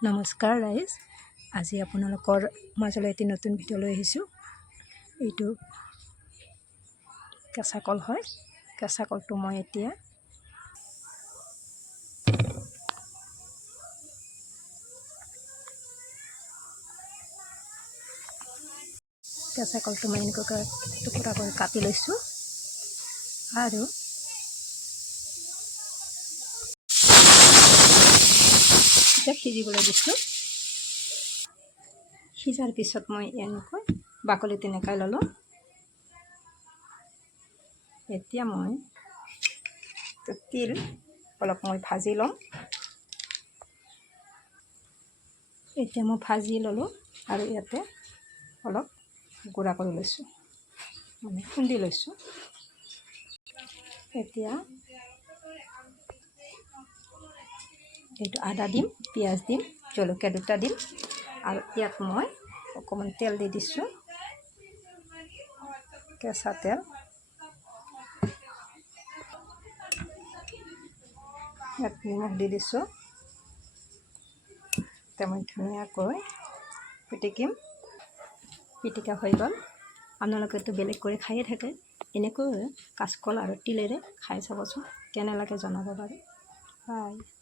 নমস্কাৰ ৰাইজ, আজি আপোনালোকৰ মাজলৈ এটি নতুন ভিডিঅ' লৈ আহিছোঁ। এইটো কেঁচা কল হয়। কেঁচা কলটো মই এতিয়া এনেকৈ টুকুৰা কৰি কাটি লৈছোঁ আৰু এতিয়া সিজিবলৈ দিছোঁ। সিজাৰ পিছত মই এনেকৈ বাকলি তেনেকৈ ল'লোঁ। এতিয়া মই তিল অলপ ভাজি ল'ম। এতিয়া মই ভাজি ল'লোঁ আৰু ইয়াতে অলপ গুড়া কৰি লৈছোঁ, খুন্দি লৈছোঁ। এতিয়া এইটো আদা দিম, পিঁয়াজ দিম, জলকীয়া দুটা দিম আৰু ইয়াত মই অকণমান তেল দি দিছোঁ, কেঁচা তেল। ইয়াত নিমখ দি দিছোঁ। এতিয়া মই ধুনীয়াকৈ পিটিকা হৈ গ'ল। আপোনালোকেতো বেলেগ কৰি খায়ে থাকে, এনেকৈ কাঁচকল আৰু তিলেৰে খাই চাবচোন, কেনে লাগে জনাব বাৰু। বাই।